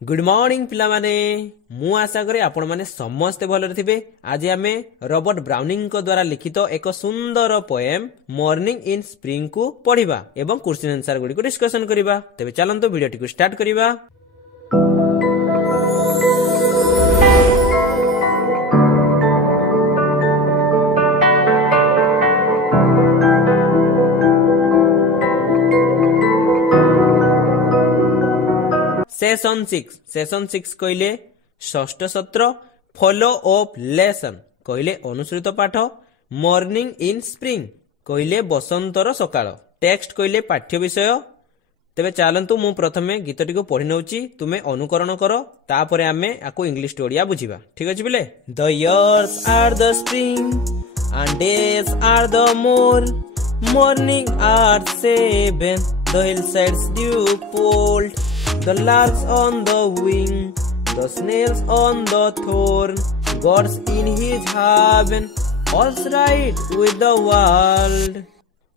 Good morning पिला माने मु आशा करे आपण माने समस्त भलरे थिबे। आज आमे रॉबर्ट ब्राउनिंग को द्वारा लिखित एक सुंदर पोएम मॉर्निंग इन स्प्रिंग को पढ़िबा एवं क्वेश्चन आंसर गुडी को डिस्कशन करिबा। तेबे चलंतो वीडियो को स्टार्ट करिबा। सेशन 6 कहले षष्ठ सत्र फॉलो अप लेसन कहले अनुसृत पाठ मॉर्निंग इन स्प्रिंग कहले बसंतर सकाळ टेक्स्ट कहले पाठ्य विषय। तेबे चलंतु मु प्रथमे गीतटी को पढ़ी नउची तुमे अनुकरण करो तापरे आमे आको इंग्लिश टू ओडिया बुझिबा। ठीक अछि बिले। The years are the spring and days are the more morning are 7 the hillsides dew pearled the larks on the wing, the snails on the thorn, God's in his heaven, all's right with the world।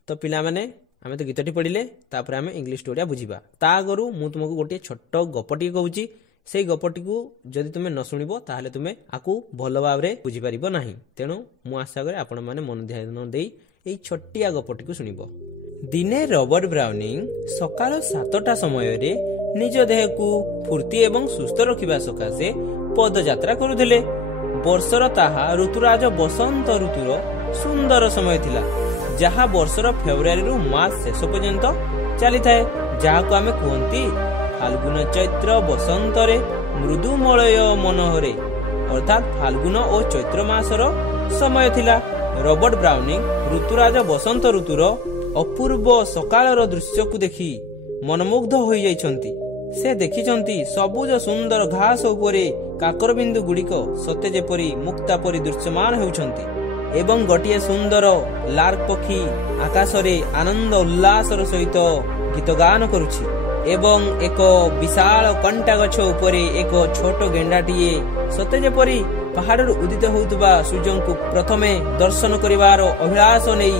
तो पिला माने आमे तो गीतटी पढ़िले तापर आमे English story बुझिबा। ता आगरु मु तुमको गोटे छोट गपटी कहूची सेई गपटी को जदि तुमे न सुनिबो ताहले तुमे आकु भलो भाबरे बुझि परिबो नाही। तेनु मु आशा करे आपण माने मन ध्यान देई एई छोटिया गपटी को सुनिबो। दिने रॉबर्ट ब्राउनिंग सकाळ 7टा समय रे निज देह को फूर्ति एवं सुस्थ रखिबा सकाशे पदयात्रा करुथिले। वर्षर ताहा ऋतुराज बसंत ऋतुर सुंदर समय थिला जहा वर्षर फेब्रुआरी रु मार्च शेष पर्यंत चली थाए, जहाको आमे कहंती फाल्गुन चैत्र बसंतरे मृदु मलय मनोहरे अर्थात फाल्गुन और चैत्र मासर समय थिला। रॉबर्ट ब्राउनिंग ऋतुराज बसंत ऋतुर अपूर्व सकाळर दृश्य को देखि मनमुग्ध होई जाइछंती। से देखिछंती सबुज सुंदर घास उपरे काकर बिंदु गुड़िक सते जेपरी मुक्ता परि दृश्यमान हेउछंती एवं गोटिए सुंदर लार्क पक्षी आकाशरे आनंद उल्लासर सहित गीत गान करुछि एवं एक विशाल कंटा गछ उपरे एक छोट गेंडाटीए सते जेपरी पहाड़रु उदित होउतबा सूर्य को प्रथमे दर्शन करिवार अभिलाष नै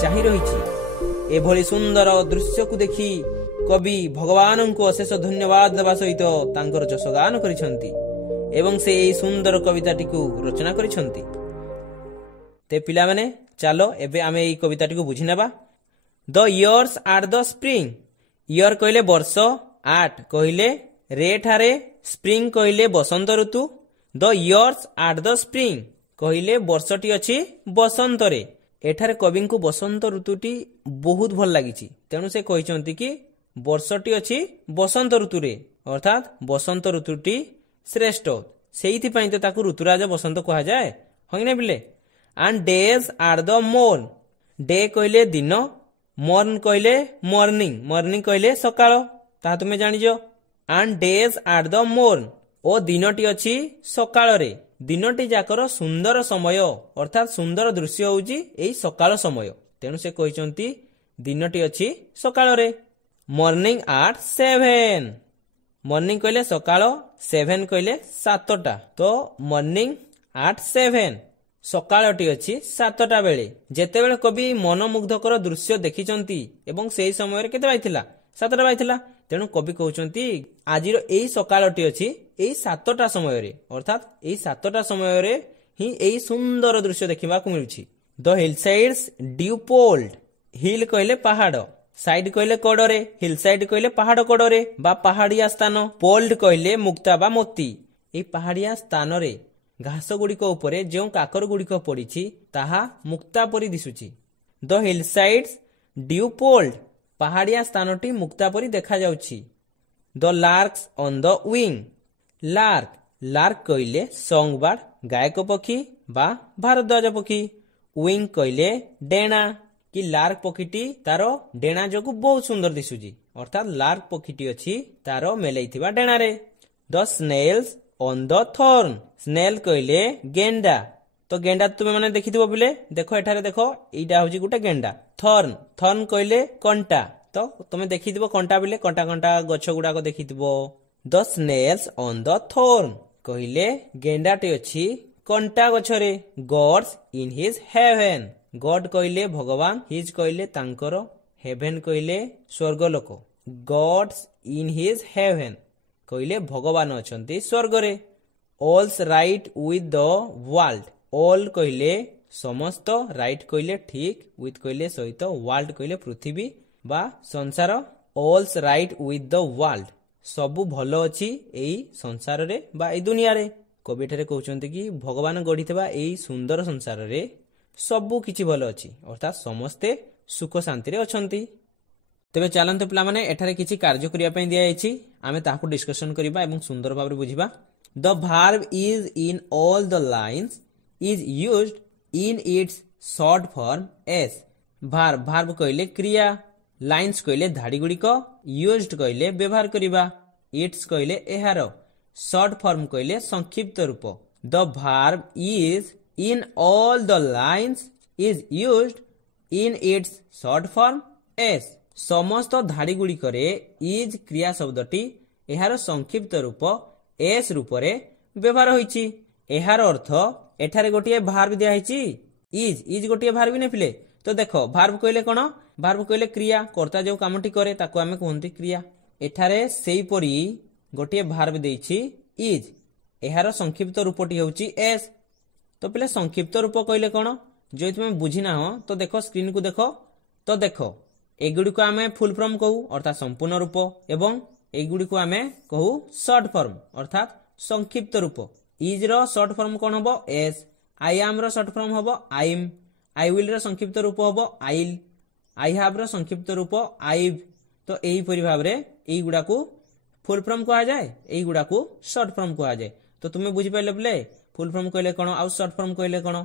चाहि रहिछि। एभली सुंदर दृश्य को देखि कवि भगवान को अशेष धन्यवाद देवा सहित तांकर जसगान करिसंती एवं से एई सुंदर कविताटी को रचना करिसंती। ते पिला माने चलो एबे आमे एई कविताटी को बुझि नेबा। The years are the spring year कहले वर्ष 8 कहले रे ठारे स्प्रिंग कहले बसंत ऋतु। The years are the spring कहले वर्षटी अछि बसंत रे। एठारे कवि को बसंत ऋतुटी बहुत भल लागिछि तेणु से कहिसंती कि वर्षटी अछि बसंत ऋतुरे अर्थात बसंत ऋतुटी श्रेष्ठ सेइथि पई त ताकु ऋतुराज बसंत कहा जाय हइने बिले। And days are the morn day कहले दिन मॉर्न कहले मॉर्निंग मॉर्निंग कहले सकाळ ता तुमे जानिजो। एंड डेज आर द मोर्न ओ दिनटी अछि सकाळ रे दिनटी जाकर सुंदर समय अर्थात सुंदर दृश्य होउची एई सकाळ समय तेणु से कहिसंती दिनटी अछि सकाळ रे। मॉर्निंग आट 7 मॉर्निंग कहले सकाळ 7 कहले 7टा तो मॉर्निंग आट 7 सकाळटी अछि 7टा बेले। जेतेबेले कवि मनमुग्धकर दृश्य देखिचंती एवं सेई समय रे केते बाइथिला 7टा बाइथिला तेणु कवि कहउचंती आजिर एई सकाळटी अछि एई 7टा समय रे अर्थात एई 7टा समय रे ही एई सुंदर दृश्य देखिबा को मिलुछि। द हिलसाइड्स ड्यू पोल्ड हिल कहले पहाड़ साइड कहले कड़रे हिल साइड कहले पहाड़ कड़रे बा पहाड़िया स्थान पोल्ड कहले मुक्ता बा मोती। ए पहाड़िया स्थान रे घास गुड़िक उपरे जो काकर गुड़िक पड़िछि ताहा मुक्ता परि दिसुछि। The hill sides dew pearled पहाड़िया स्थानटी मुक्ता परि देखा जाउछि। The larks on the wing lark lark कहले सॉन्ग बर्ड गायक पक्षी बा भारद्वाज पक्षी। विंग कहले डेना कि लार्क पक्षीटी तारो डेना जोगु बहुत सुंदर दिसुजी अर्थात लार्क पक्षीटी अछि तारो मेलैथिबा डेना रे। The snails on the thorn snail कहले गेंडा तो गेंडा तुमे माने देखिथिबो बिले देखो एठारे देखो एटा होजी गुटे गेंडा। थॉर्न थॉर्न कहले कंटा तो तुमे देखिथिबो कंटा बिले कंटा कंटा गछ गुडा को देखिथिबो। The snails on the thorn कहले गेंडाटी अछि कंटा गछरे। Gods in his heaven god कहले भगवान हिज कहले तांकर हेवन कहले स्वर्गलोक। गॉड्स इन हिज हेवन କହିଲେ ଭଗବାନ ଅଛନ୍ତି ସ୍ୱର୍ଗରେ। All's right with the world. All କହିଲେ ସମସ୍ତ, ରାଇଟ୍ କହିଲେ ଠିକ, ୱିଥ୍ କହିଲେ ସହିତ, ୱାର୍ଲ୍ଡ କହିଲେ ପୃଥିବୀ ବା ସଂସାର। ଅଲ୍ସ ରାଇଟ୍ ୱିଥ୍ ଦ ୱାର୍ଲ୍ଡ। ସବୁ ଭଲ ଅଛି ଏଇ ସଂସାରରେ ବା ଏଇ ଦୁନିଆରେ। କବି ଏଠାରେ କହୁଛନ୍ତି କି ଭଗବାନ ଗଢିଥିବା ଏଇ ସୁନ୍ଦର ସଂସାରରେ ସବୁ କିଛି ଭଲ ଅଛି, ଅର୍ଥାତ୍ ସମସ୍ତେ ସୁଖ ଶାନ୍ତିରେ ଅଛନ୍ତି। ତେବେ ଚାଲନ୍ତୁ ପିଲାମାନେ ଏଠାରେ କିଛି କାର୍ଯ୍ୟ କରିବା ପାଇଁ ଦିଆଯାଇଛି, ଆମେ ତାହାକୁ ଡିସ୍କସନ କରିବା ଏବଂ ସୁନ୍ଦର ଭାବରେ ବୁଝିବା। The verb is in all the lines is used in its short form s. Verb କହିଲେ କ୍ରିୟା, ଲାଇନ୍ସ କହିଲେ ଧାଡି ଗୁଡ଼ିକ, ୟୁଜ୍ଡ କହିଲେ ବ୍ୟବହାର କରିବା, ଇଟ୍ସ କହିଲେ ଏହାର, ସର୍ଟ ଫର୍ମ କହିଲେ ସଂକ୍ଷିପ୍ତ ରୂପ। The verb is in all the lines is used in its short form s. ସମସ୍ତ ଧାଡି ଗୁଡ଼ିକରେ ଇଜ୍ କ୍ରିୟା ଶବ୍ଦଟି ଏହାର ସଂକ୍ଷିପ୍ତ ରୂପ ଏସ୍ ରୂପରେ ବ୍ୟବହାର ହୋଇଛି। ଏହାର ଅର୍ଥ ଏଠାରେ ଗୋଟିଏ ଭାର୍ବ ଦିଆହେଇଛି ଇଜ୍ ଗୋଟିଏ ଭାର୍ବ ନେ ପିଲେ। ତ ଦେଖ ଭାର୍ବ କହିଲେ କଣ? ଭାର୍ବ କହିଲେ କ୍ରିୟା, କର୍ତ୍ତା ଯେଉଁ କାମଟି କରେ ତାକୁ ଆମେ କୁହନ୍ତି କ୍ରିୟା। ଏଠାରେ ସେଇପରି ଗୋଟିଏ ଭାର୍ବ ଦେଇଛି ଇଜ୍, ଏହାର ସଂକ୍ଷିପ୍ତ ରୂପଟି ହେଉଛି ଏସ୍। ତ ପିଲେ ସଂକ୍ଷିପ୍ତ ରୂପ କହିଲେ କଣ? ଯଦି ତୁମେ ବୁଝିନାହ ତ ଦେଖ ସ୍କ୍ରିନକୁ ଦେଖ। ତ ଦେଖ ଏଗୁଡ଼ିକୁ ଆମେ ଫୁଲ୍ ଫର୍ମ କହୁ ଅର୍ଥାତ୍ ସମ୍ପୂର୍ଣ୍ଣ ରୂପ, ଏବଂ ଏଗୁଡ଼ିକୁ ଆମେ କହୁ ସର୍ଟ ଫର୍ମ ଅର୍ଥାତ୍ ସଂକ୍ଷିପ୍ତ ରୂପ। ଇଜ୍ ର ସର୍ଟ ଫର୍ମ କଣ ହବ? ଏସ୍। ଆଇ ଆମ୍ ର ସର୍ଟ ଫର୍ମ ହବ ଆଇମ୍। ଆଇ ୱିଲ୍ ର ସଂକ୍ଷିପ୍ତ ରୂପ ହବ ଆଇଲ୍। ଆଇ ହାଭ୍ ର ସଂକ୍ଷିପ୍ତ ରୂପ ଆଇଭ୍। ତ ଏହିପରି ଭାବରେ ଏଇଗୁଡାକୁ ଫୁଲ୍ ଫର୍ମ କୁହାଯାଏ, ଏଇଗୁଡାକୁ ସର୍ଟ ଫର୍ମ କୁହାଯାଏ। ତ ତୁମେ ବୁଝିପାରିଲ ପିଲେ ଫୁଲ୍ ଫର୍ମ କହିଲେ କଣ ଆଉ ସର୍ଟ ଫର୍ମ କହିଲେ କଣ?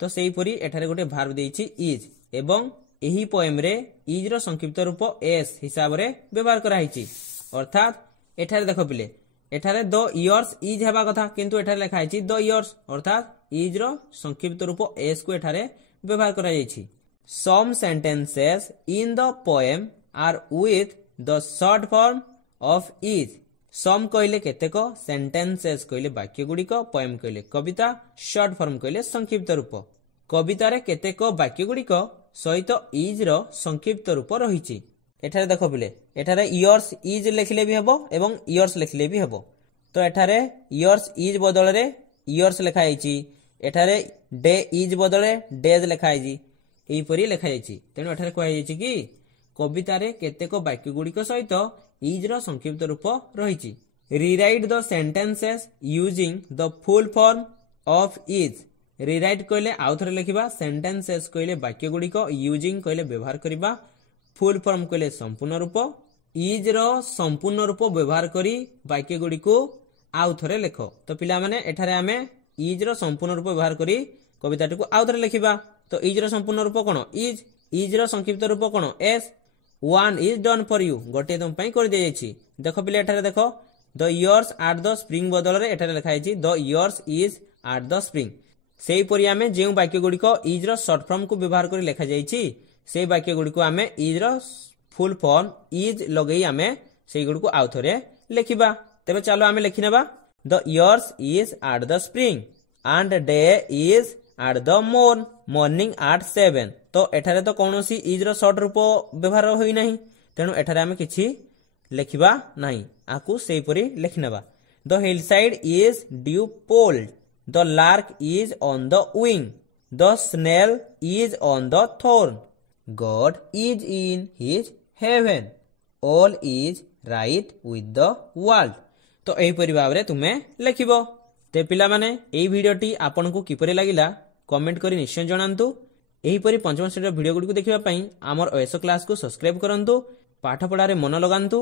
ତ ସେଇପରି ଏଠାରେ ଗୋଟେ ଭାର୍ବ ଦେଇଛି ଇଜ୍, ଏବଂ ଏହି ପୋଏମରେ ଇଜ୍ ର ସଂକ୍ଷିପ୍ତ ରୂପ ଏସ୍ ହିସାବରେ ବ୍ୟବହାର କରାଯାଇଛି। ଅର୍ଥାତ୍ ଏଠାରେ ଦେଖ ପିଲେ, ଏଠାରେ ଦ ଇୟର୍ସ ଇଜ୍ ହେବା କଥା, କିନ୍ତୁ ଏଠାରେ ଲେଖା ହେଇଛି ଦ ଇୟର୍ସ, ଅର୍ଥାତ୍ ଇଜ୍ ର ସଂକ୍ଷିପ୍ତ ରୂପ ଏସ୍ କୁ ଏଠାରେ ବ୍ୟବହାର କରାଯାଇଛି। Some sentences in the poem are with the short form of is. Some କହିଲେ କେତେକ, ସେଣ୍ଟେନ୍ସେସ୍ କହିଲେ ବାକ୍ୟ ଗୁଡ଼ିକ, ପୋଏମ୍ କହିଲେ କବିତା, ସର୍ଟ ଫର୍ମ କହିଲେ ସଂକ୍ଷିପ୍ତ ରୂପ। କବିତାରେ କେତେକ ବାକ୍ୟ ଗୁଡ଼ିକ ସହିତ ଇଜ୍ ର ସଂକ୍ଷିପ୍ତ ରୂପ ରହିଛି। ଏଠାରେ ଦେଖ ପିଲେ, ଏଠାରେ ଇୟର୍ସ ଇଜ୍ ଲେଖିଲେ ବି ହେବ ଏବଂ ଇୟର୍ସ ଲେଖିଲେ ବି ହେବ। ତ ଏଠାରେ ଇୟର୍ସ ଇଜ୍ ବଦଳରେ ଇୟର୍ସ ଲେଖା ହେଇଛି, ଏଠାରେ ଡେ ଇଜ୍ ବଦଳରେ ଡେଜ୍ ଲେଖା ହେଇଛି, ଏହିପରି ଲେଖାଯାଇଛି। ତେଣୁ ଏଠାରେ କୁହାଯାଇଛି କି କବିତାରେ କେତେକ ବାକ୍ୟ ଗୁଡ଼ିକ ସହିତ ଇଜ୍ ର ସଂକ୍ଷିପ୍ତ ରୂପ ରହିଛି। Rewrite the sentences using the full form of is. Rewrite କହିଲେ ଆଉ ଥରେ ଲେଖିବା, ସେଣ୍ଟେନ୍ସେସ୍ କହିଲେ ବାକ୍ୟ ଗୁଡ଼ିକ, ୟୁଜିଂ କହିଲେ ବ୍ୟବହାର କରିବା, ଫୁଲ୍ ଫର୍ମ କହିଲେ ସମ୍ପୂର୍ଣ୍ଣ ରୂପ। ଇଜ୍ ର ସମ୍ପୂର୍ଣ୍ଣ ରୂପ ବ୍ୟବହାର କରି ବାକ୍ୟ ଗୁଡ଼ିକୁ ଆଉ ଥରେ ଲେଖ। ତ ପିଲାମାନେ ଏଠାରେ ଆମେ ଇଜ୍ ର ସମ୍ପୂର୍ଣ୍ଣ ରୂପ ବ୍ୟବହାର କରି କବିତାଟିକୁ ଆଉ ଥରେ ଲେଖିବା। ତ ଇଜ୍ ର ସମ୍ପୂର୍ଣ୍ଣ ରୂପ କଣ? ଇଜ୍। ଇଜ୍ ର ସଂକ୍ଷିପ୍ତ ରୂପ କଣ? S. One is done for you, ଗୋଟିଏ ତୁମ ପାଇଁ କରିଦିଆଯାଇଛି। ଦେଖ ପିଲା ଏଠାରେ ଦେଖ, the years at the spring ବଦଳରେ ଏଠାରେ ଲେଖା ହେଇଛି the years is at the spring. ସେହିପରି ଆମେ ଯେଉଁ ବାକ୍ୟ ଗୁଡ଼ିକ ଇଜ୍ ର ସର୍ଟ ଫର୍ମକୁ ବ୍ୟବହାର କରି ଲେଖାଯାଇଛି, ସେହି ବାକ୍ୟ ଗୁଡ଼ିକୁ ଆମେ ଇଜ୍ ର ଫୁଲ୍ ଫର୍ମ ଇଜ୍ ଲଗେଇ ଆମେ ସେଇଗୁଡ଼ିକୁ ଆଉ ଥରେ ଲେଖିବା। ତେବେ ଚାଲ ଆମେ ଲେଖିନେବା, the years is at the spring and day is at the morning at 7। ତ ଏଠାରେ ତ କୌଣସି ଇଜ୍ ର ସର୍ଟ ରୂପ ବ୍ୟବହାର ହୋଇନାହିଁ, ତେଣୁ ଏଠାରେ ଆମେ କିଛି ଲେଖିବା ନାହିଁ, ଆକୁ ସେହିପରି ଲେଖିନେବା। The hillside is dew pearled, the lark is on the wing, the snail is on the thorn, god is in his heaven, all is right with the world. ତ ଏହିପରି ଭାବରେ ତୁମେ ଲେଖିବ। ତେ ପିଲାମାନେ ଏହି ଭିଡ଼ିଓଟି ଆପଣଙ୍କୁ କିପରି ଲାଗିଲା କମେଣ୍ଟ କରି ନିଶ୍ଚୟ ଜଣାନ୍ତୁ। ଏହିପରି ପଞ୍ଚମ ଶ୍ରେଣୀର ଭିଡ଼ିଓ ଗୁଡ଼ିକୁ ଦେଖିବା ପାଇଁ ଆମର OSO କ୍ଲାସକୁ ସବସ୍କ୍ରାଇବ୍ କରନ୍ତୁ। ପାଠପଢ଼ାରେ ମନ ଲଗାନ୍ତୁ,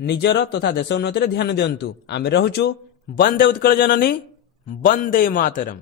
ନିଜର ତଥା ଦେଶ ଉନ୍ନତିରେ ଧ୍ୟାନ ଦିଅନ୍ତୁ। ଆମେ ରହୁଛୁ। ବନ୍ଦେ ଉତ୍କଳ ଜନନୀ, ବନ୍ଦେ ମାତରମ୍।